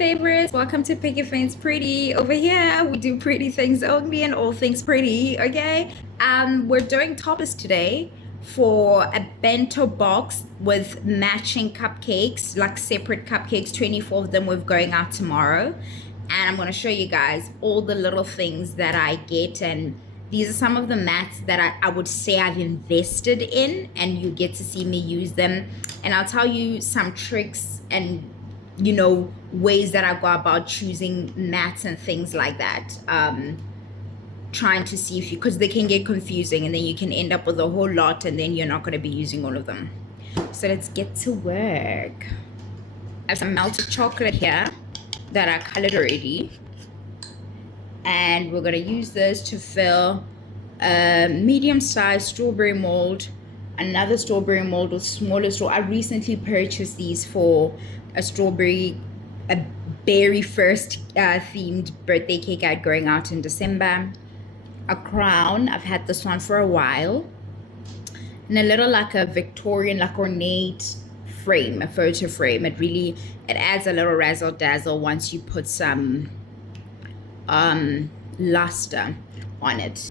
favorites, welcome to Pick Your Things Pretty. Over here we do pretty things only and all things pretty. Okay, we're doing toppers today for a bento box with matching cupcakes, like separate cupcakes, 24 of them. We're going out tomorrow, and I'm going to show you guys all the little things that I get, and these are some of the mats that I would say I've invested in, and you get to see me use them, and I'll tell you some tricks and ways that I go about choosing mats and things like that, trying to see if you, because they can get confusing and then you can end up with a whole lot and then you're not going to be using all of them. So let's get to work. I have some melted chocolate here that I colored already, and we're going to use this to fill a medium-sized strawberry mold, another strawberry mold with smaller straw. I recently purchased these for a berry first themed birthday cake I had going out in December. A crown, I've had this one for a while, and a little like a Victorian, like ornate frame, a photo frame. It adds a little razzle dazzle once you put some luster on it.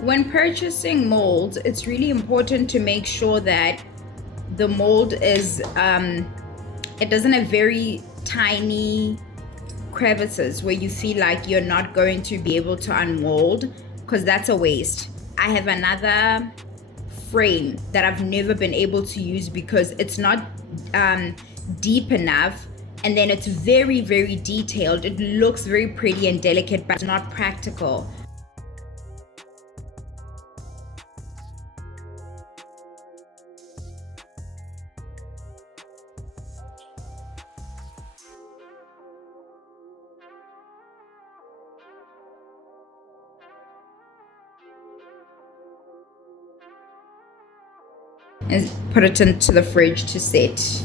When purchasing molds, it's really important to make sure that the mold is, it doesn't have very tiny crevices where you feel like you're not going to be able to unmold, because that's a waste. I have another frame that I've never been able to use because it's not deep enough, and then it's very, very detailed. It looks very pretty and delicate, but it's not practical. And put it into the fridge to set.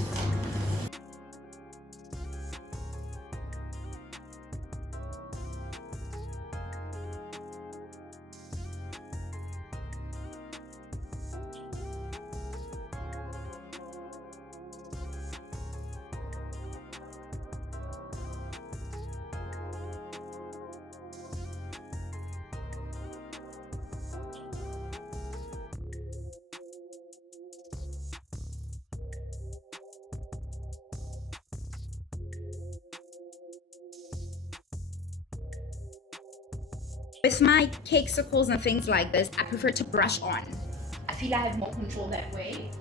With my cakesicles and things like this, I prefer to brush on. I feel I have more control that way.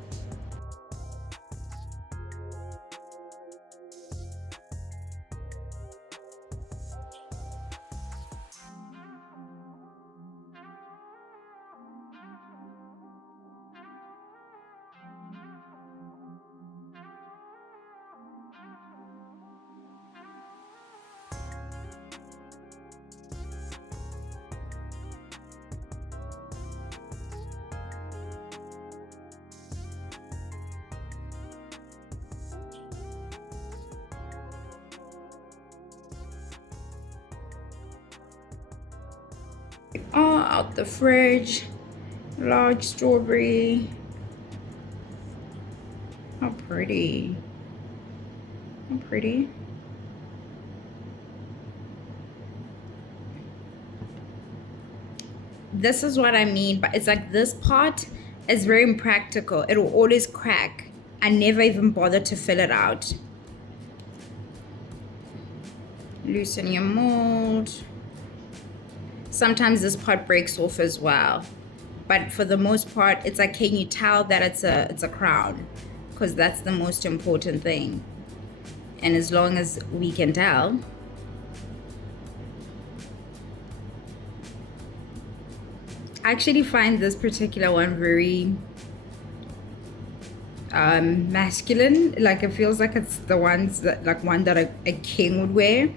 All out the fridge. Large strawberry. How pretty. How pretty. This is what I mean, but it's like this part is very impractical. It will always crack. I never even bother to fill it out. Loosen your mold. Sometimes this part breaks off as well, but for the most part, it's like, can you tell that it's a crown? Because that's the most important thing. And as long as we can tell, I actually find this particular one very masculine. Like, it feels like it's the ones that, like, one that a king would wear,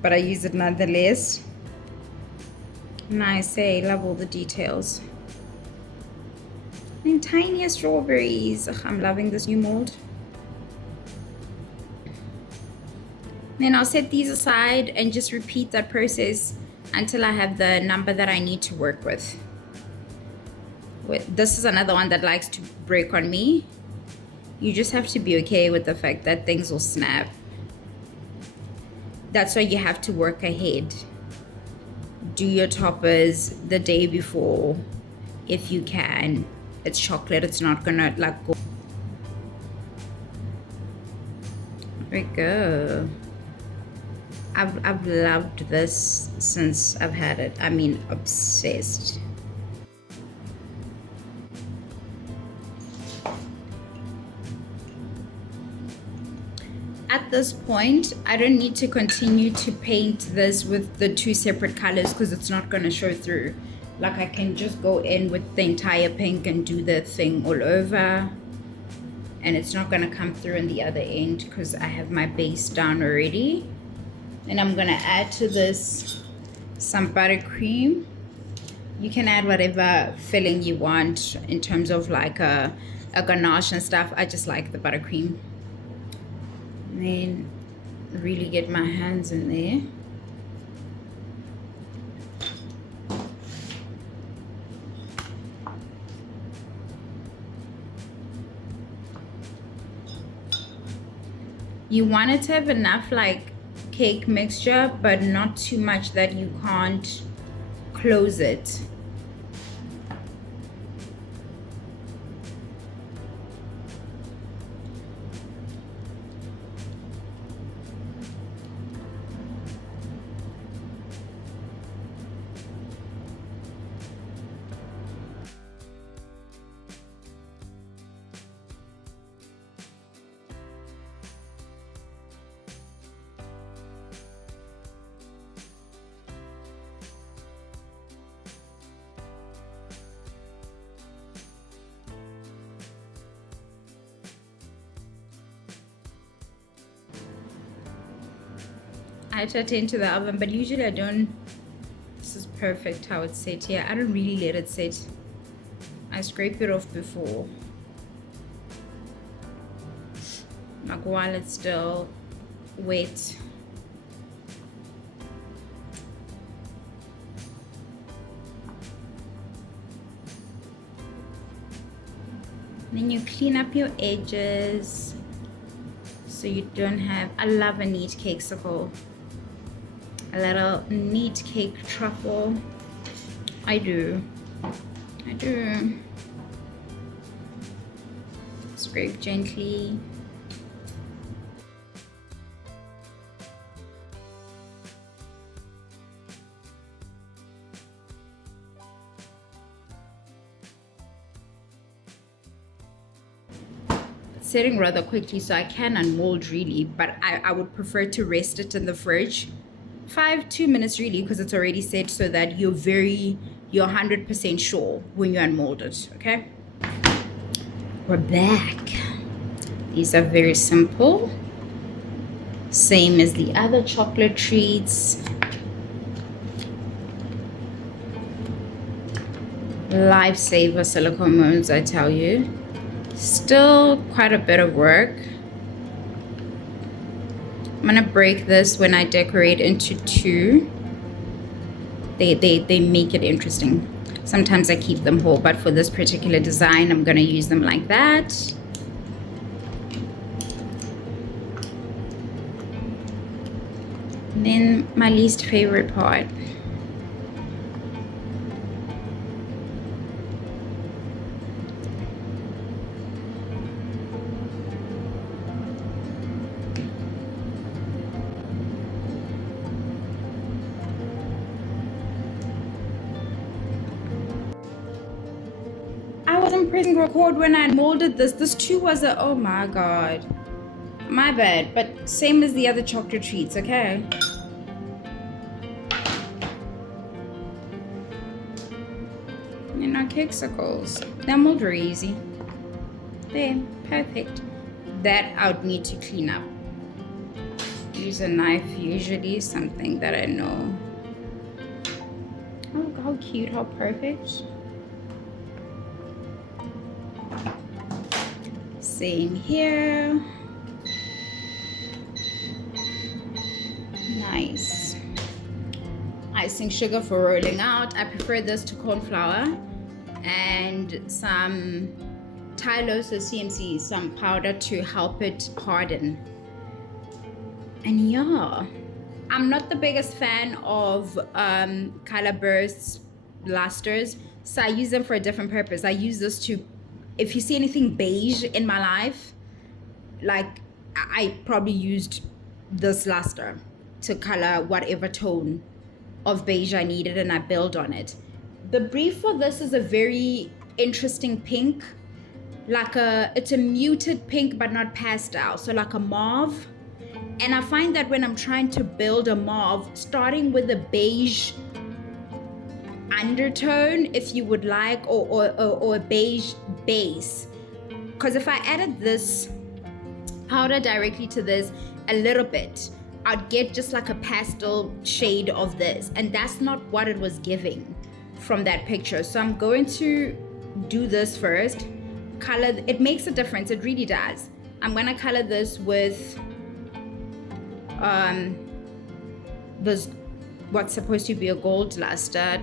but I use it nonetheless. And I say, love all the details. And tinier strawberries. Ugh, I'm loving this new mold. Then I'll set these aside and just repeat that process until I have the number that I need to work with. This is another one that likes to break on me. You just have to be okay with the fact that things will snap. That's why you have to work ahead. Do your toppers the day before if you can. It's chocolate, it's not gonna like go. There we go. I've loved this since I've had it. I mean, obsessed. At this point, I don't need to continue to paint this with the two separate colors because it's not going to show through. Like, I can just go in with the entire pink and do the thing all over, and it's not going to come through in the other end because I have my base down already. And I'm going to add to this some buttercream. You can add whatever filling you want in terms of like a ganache and stuff. I just like the buttercream. And then really get my hands in there. You want it to have enough like cake mixture, but not too much that you can't close it. I tuck it into the oven, but usually I don't. This is perfect how it's set here. I don't really let it set. I scrape it off before, like while it's still wet. Then you clean up your edges so you don't have. I love a neat cake circle. A little neat cake truffle. I do. Scrape gently. It's setting rather quickly, so I can unmold really, but I would prefer to rest it in the fridge. 2 minutes really, because it's already set, so that you're 100% sure when you unmold it. Okay, we're back. These are very simple, same as the other chocolate treats. Lifesaver silicone molds, I tell you. Still quite a bit of work. I'm gonna break this when I decorate into two. They make it interesting. Sometimes I keep them whole, but for this particular design, I'm gonna use them like that. And then my least favorite part. I wasn't pressing record when I molded this. This too was a, oh my god. My bad, but same as the other chocolate treats, okay? And our cake circles. They're mold very easy. There, perfect. That I would need to clean up. Use a knife usually, something that I know. Oh, how cute, how perfect. Same here. Nice. Icing sugar for rolling out. I prefer this to corn flour, and some Tylose or CMC, some powder to help it harden. And yeah, I'm not the biggest fan of color bursts lusters, so I use them for a different purpose. I use this to, if you see anything beige in my life, like I probably used this luster to color whatever tone of beige I needed, and I build on it. The brief for this is a very interesting pink, like it's a muted pink but not pastel, so like a mauve. And I find that when I'm trying to build a mauve, starting with a beige undertone, if you would like, or a beige base, because if I added this powder directly to this a little bit, I'd get just like a pastel shade of this, and that's not what it was giving from that picture. So I'm going to do this first. Color, it makes a difference, it really does. I'm gonna color this with this, what's supposed to be a gold luster.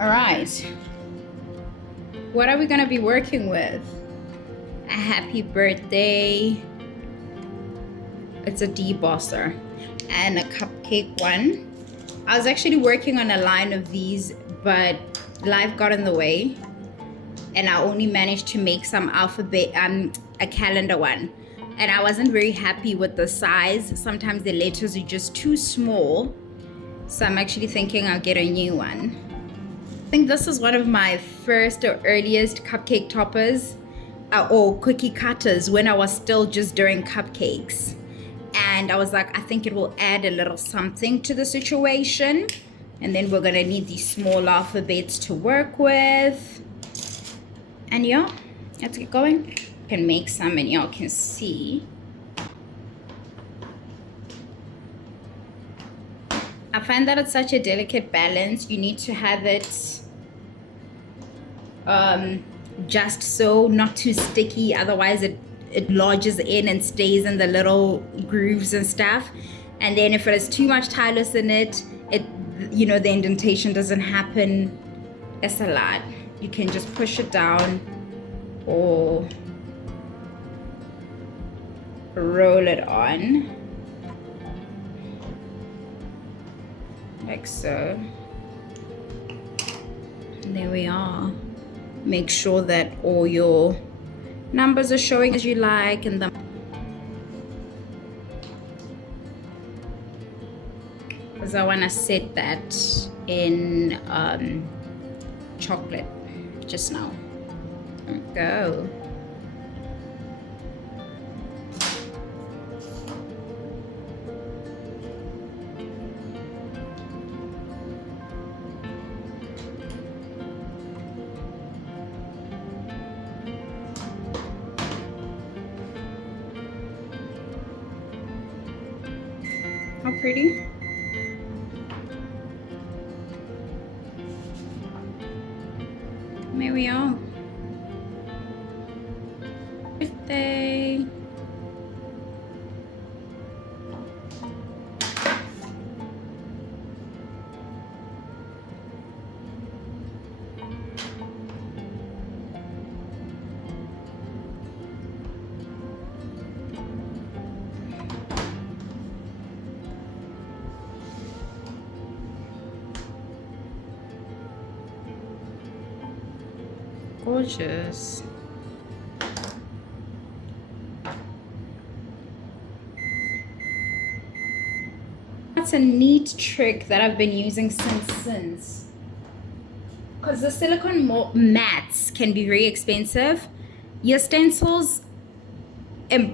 All right, what are we gonna be working with? A happy birthday. It's a debosser and a cupcake one. I was actually working on a line of these, but life got in the way, and I only managed to make some alphabet, a calendar one, and I wasn't very happy with the size. Sometimes the letters are just too small, so I'm actually thinking I'll get a new one. I think this is one of my first or earliest cupcake toppers or cookie cutters when I was still just doing cupcakes. And I was like, I think it will add a little something to the situation. And then we're gonna need these small alphabets to work with. And yeah, let's get going. I can make some and y'all can see. I find that it's such a delicate balance. You need to have it just so, not too sticky, otherwise it lodges in and stays in the little grooves and stuff. And then if it has too much Tylose in it, you know, the indentation doesn't happen. It's a lot. You can just push it down or roll it on like so. And there we are. Make sure that all your numbers are showing as you like, and because I want to set that in chocolate just now. There we go. How pretty. There we are. Birthday. Gorgeous. That's a neat trick that I've been using since, because the silicone mats can be very expensive. Your stencils,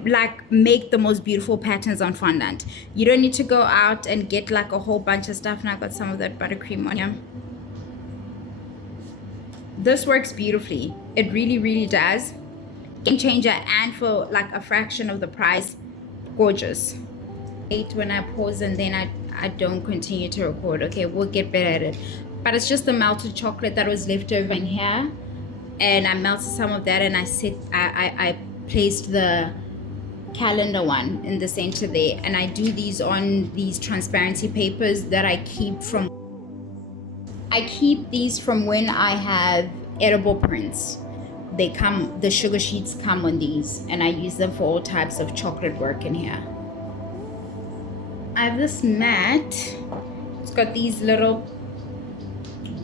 like make the most beautiful patterns on fondant. You don't need to go out and get like a whole bunch of stuff. And I got some of that buttercream on here. This works beautifully. It really does. Game changer, and for like a fraction of the price. Gorgeous. When I pause and then I don't continue to record. Okay, we'll get better at it. But it's just the melted chocolate that was left over in here, and I melted some of that, and I placed the calendar one in the center there, and I do these on these transparency papers that I keep these from when I have edible prints. They come, the sugar sheets come on these, and I use them for all types of chocolate work in here. I have this mat. It's got these little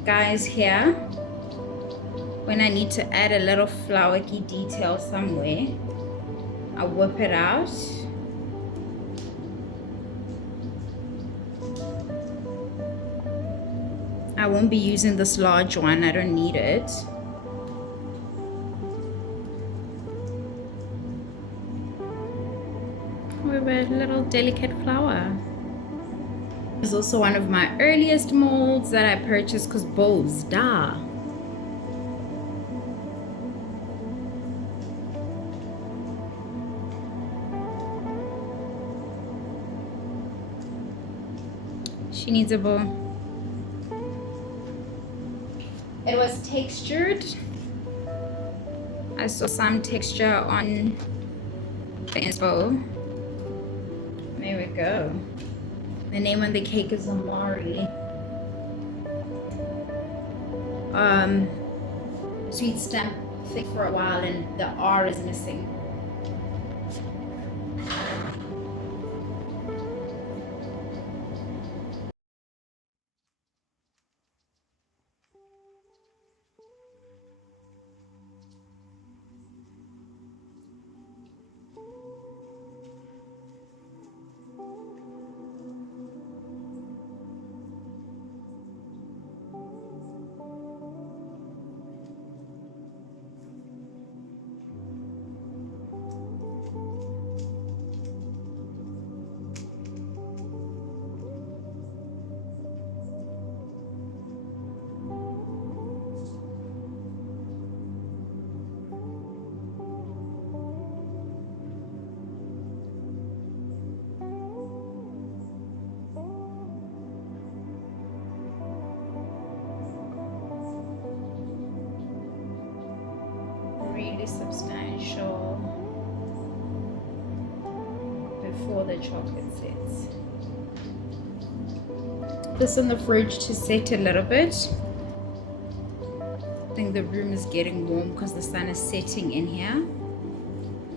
guys here. When I need to add a little flowery detail somewhere, I whip it out. I won't be using this large one. I don't need it. With a little delicate flower. This is also one of my earliest molds that I purchased because bows, da. She needs a bow. It was textured. I saw some texture on the bow. There we go. The name on the cake is Amari. Sweet stamp thick for a while, and the R is missing. Really substantial before the chocolate sets. This in the fridge to set a little bit. I think the room is getting warm because the sun is setting in here,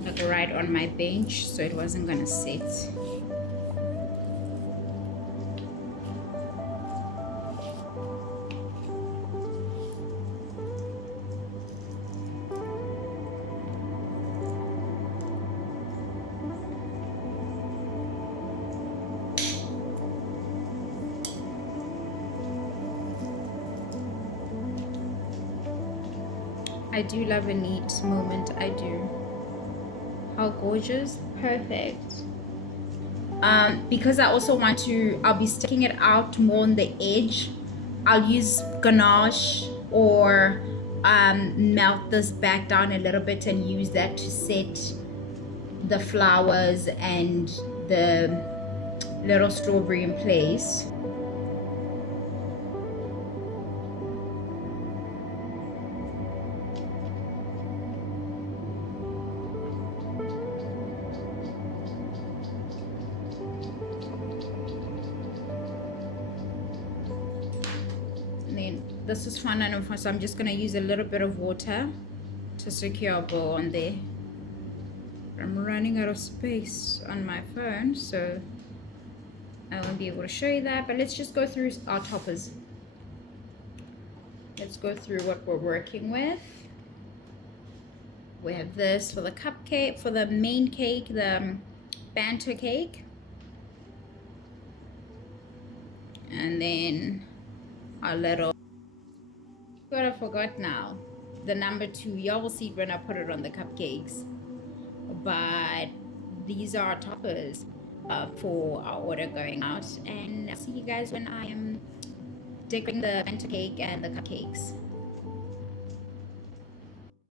like right on my bench, so it wasn't gonna set. I do love a neat moment. I do. How gorgeous. Perfect. Because I also want to, I'll be sticking it out more on the edge. I'll use ganache or melt this back down a little bit and use that to set the flowers and the little strawberry in place. This is fun and fun, so I'm just going to use a little bit of water to secure a bow on there. I'm running out of space on my phone, so I won't be able to show you that, but let's just go through our toppers. Let's go through what we're working with. We have this for the cupcake, for the main cake, the banter cake. And then our little, what I forgot now, the number 2. Y'all will see it when I put it on the cupcakes. but these are toppers for our order going out, and I'll see you guys when I am decorating the bento cake and the cupcakes.